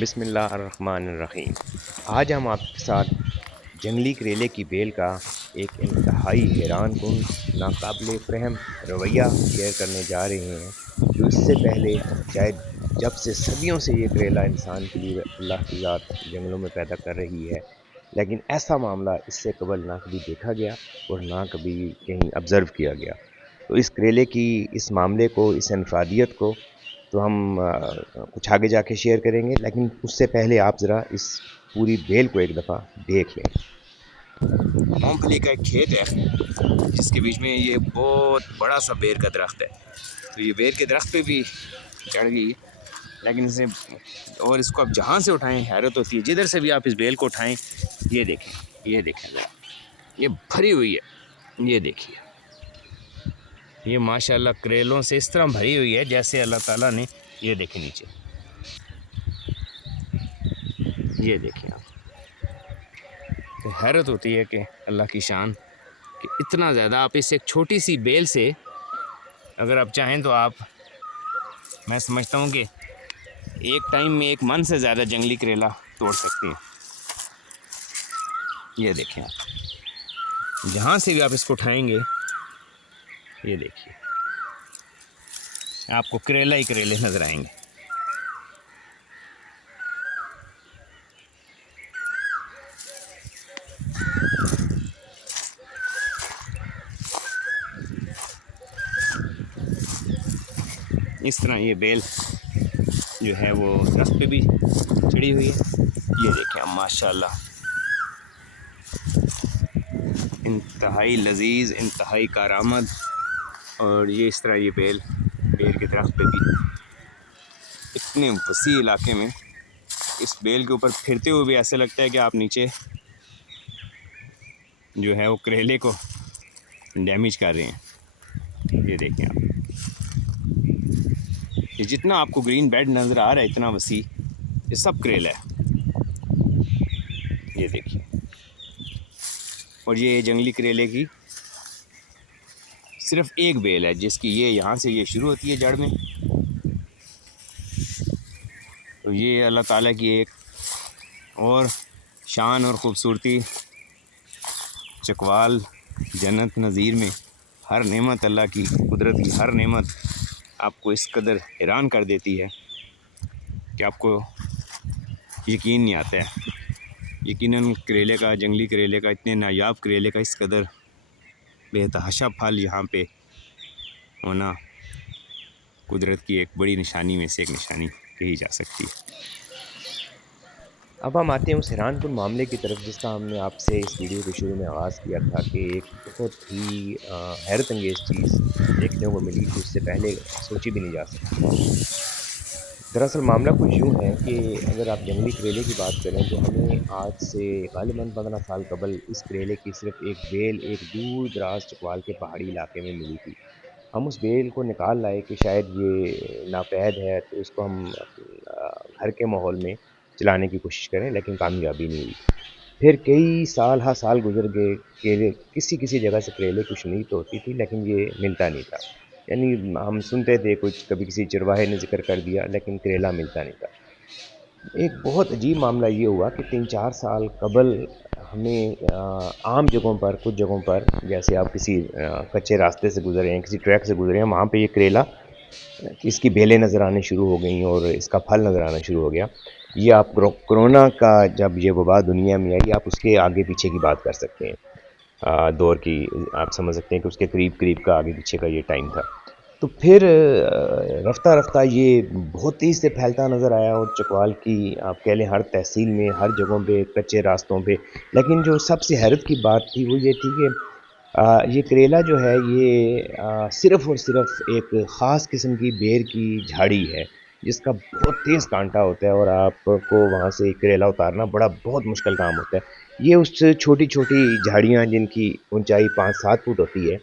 بسم اللہ الرحمن الرحیم۔ آج ہم آپ کے ساتھ جنگلی کریلے کی بیل کا ایک انتہائی حیران کن ناقابل فہم رویہ شیئر کرنے جا رہے ہیں، جو اس سے پہلے شاید جب سے صدیوں سے یہ کریلا انسان کے لیے اللہ کی ذات جنگلوں میں پیدا کر رہی ہے، لیکن ایسا معاملہ اس سے قبل نہ کبھی دیکھا گیا اور نہ کبھی کہیں آبزرو کیا گیا۔ تو اس کریلے کی اس معاملے کو، اس انفرادیت کو تو ہم کچھ آگے جا کے شیئر کریں گے، لیکن اس سے پہلے آپ ذرا اس پوری بیل کو ایک دفعہ دیکھ لیں۔ مونگ پھلی کا ایک کھیت ہے جس کے بیچ میں یہ بہت بڑا سا بیر کا درخت ہے۔ تو یہ بیر کے درخت پہ بھی چڑھ گئی ہے، لیکن اسے اور اس کو اب جہاں سے اٹھائیں حیرت ہوتی ہے۔ جدھر سے بھی آپ اس بیل کو اٹھائیں، یہ دیکھیں ذرا، یہ بھری ہوئی ہے۔ یہ دیکھیے، یہ ماشاءاللہ کریلوں سے اس طرح بھری ہوئی ہے جیسے اللہ تعالیٰ نے، یہ دیکھیں نیچے، یہ دیکھیں آپ، تو حیرت ہوتی ہے کہ اللہ کی شان کہ اتنا زیادہ آپ اس ایک چھوٹی سی بیل سے اگر آپ چاہیں تو آپ، میں سمجھتا ہوں کہ ایک ٹائم میں 1 من سے زیادہ جنگلی کریلا توڑ سکتے ہیں۔ یہ دیکھیں آپ، جہاں سے بھی آپ اس کو اٹھائیں گے، یہ دیکھیے، آپ کو کریلا ہی کریلے نظر آئیں گے۔ اس طرح یہ بیل جو ہے وہ درخت پہ بھی چڑھی ہوئی ہے۔ یہ دیکھیں آپ، ماشاءاللہ انتہائی لذیذ، انتہائی کارآمد، اور یہ اس طرح یہ بیل بیر کے درخت پہ بھی اتنے وسیع علاقے میں اس بیل کے اوپر پھرتے ہوئے بھی ایسے لگتا ہے کہ آپ نیچے جو ہے وہ کریلے کو ڈیمیج کر رہے ہیں۔ یہ دیکھیں آپ، یہ جتنا آپ کو گرین بیڈ نظر آ رہا ہے اتنا وسیع، یہ سب کریلا ہے۔ یہ دیکھیے، اور یہ جنگلی کریلے کی صرف ایک بیل ہے جس کی یہ یہاں سے یہ شروع ہوتی ہے جڑ میں۔ تو یہ اللہ تعالیٰ کی ایک اور شان اور خوبصورتی، چکوال جنت نظیر میں ہر نعمت، اللہ کی قدرت کی ہر نعمت آپ کو اس قدر حیران کر دیتی ہے کہ آپ کو یقین نہیں آتا ہے۔ یقیناً کریلے کا، جنگلی کریلے کا، اتنے نایاب کریلے کا اس قدر بے تحاشا پھل یہاں پہ ہونا قدرت کی ایک بڑی نشانی میں سے ایک نشانی کہی جا سکتی ہے۔ اب ہم آتے ہیں اس حیران کن معاملے کی طرف جس کا ہم نے آپ سے اس ویڈیو کے شروع میں آغاز کیا تھا، کہ ایک بہت ہی حیرت انگیز چیز دیکھنے کو ملی جو اس سے پہلے سوچی بھی نہیں جا سکتی تھی۔ دراصل معاملہ کچھ یوں ہے کہ اگر آپ جنگلی کریلے کی بات کریں تو ہمیں آج سے غالباً 15 سال قبل اس کریلے کی صرف ایک بیل ایک دور دراز چکوال کے پہاڑی علاقے میں ملی تھی۔ ہم اس بیل کو نکال لائے کہ شاید یہ ناپید ہے تو اس کو ہم گھر کے ماحول میں چلانے کی کوشش کریں، لیکن کامیابی نہیں ہوئی۔ پھر کئی سال ہا سال گزر گئے کہ کسی جگہ سے کریلے کی شنید تو ہوتی تھی لیکن یہ ملتا نہیں تھا، یعنی ہم سنتے تھے کچھ، کبھی کسی چرواہے نے ذکر کر دیا، لیکن کریلا ملتا نہیں تھا۔ ایک بہت عجیب معاملہ یہ ہوا کہ 3-4 سال قبل ہمیں عام جگہوں پر، کچھ جگہوں پر، جیسے آپ کسی کچے راستے سے گزرے ہیں، کسی ٹریک سے گزرے ہیں، وہاں پہ یہ کریلا، اس کی بیلیں نظر آنے شروع ہو گئیں اور اس کا پھل نظر آنا شروع ہو گیا۔ یہ آپ کرونا کا جب یہ وبا دنیا میں آئی، آپ اس کے آگے پیچھے کی بات کر سکتے ہیں، دور کی آپ سمجھ سکتے ہیں کہ اس کے قریب کا آگے پیچھے کا یہ ٹائم تھا۔ تو پھر رفتہ رفتہ یہ بہت تیز سے پھیلتا نظر آیا، اور چکوال کی آپ کہہ لیں ہر تحصیل میں، ہر جگہوں پہ، کچے راستوں پہ۔ لیکن جو سب سے حیرت کی بات تھی وہ یہ تھی کہ یہ کریلا جو ہے یہ صرف اور صرف ایک خاص قسم کی بیر کی جھاڑی ہے جس کا بہت تیز کانٹا ہوتا ہے، اور آپ کو وہاں سے کریلا اتارنا بہت مشکل کام ہوتا ہے۔ یہ اس چھوٹی چھوٹی جھاڑیاں جن کی اونچائی 5-7 فٹ ہوتی ہے،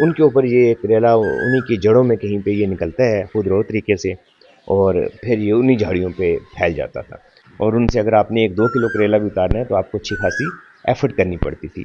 ان کے اوپر یہ کریلا انہی کی جڑوں میں کہیں پہ یہ نکلتا ہے خودرو طریقے سے، اور پھر یہ انہی جھاڑیوں پہ پھیل جاتا تھا، اور ان سے اگر آپ نے 1-2 کلو کریلا بھی اتارنا ہے تو آپ کو اچھی خاصی ایفرٹ کرنی پڑتی تھی۔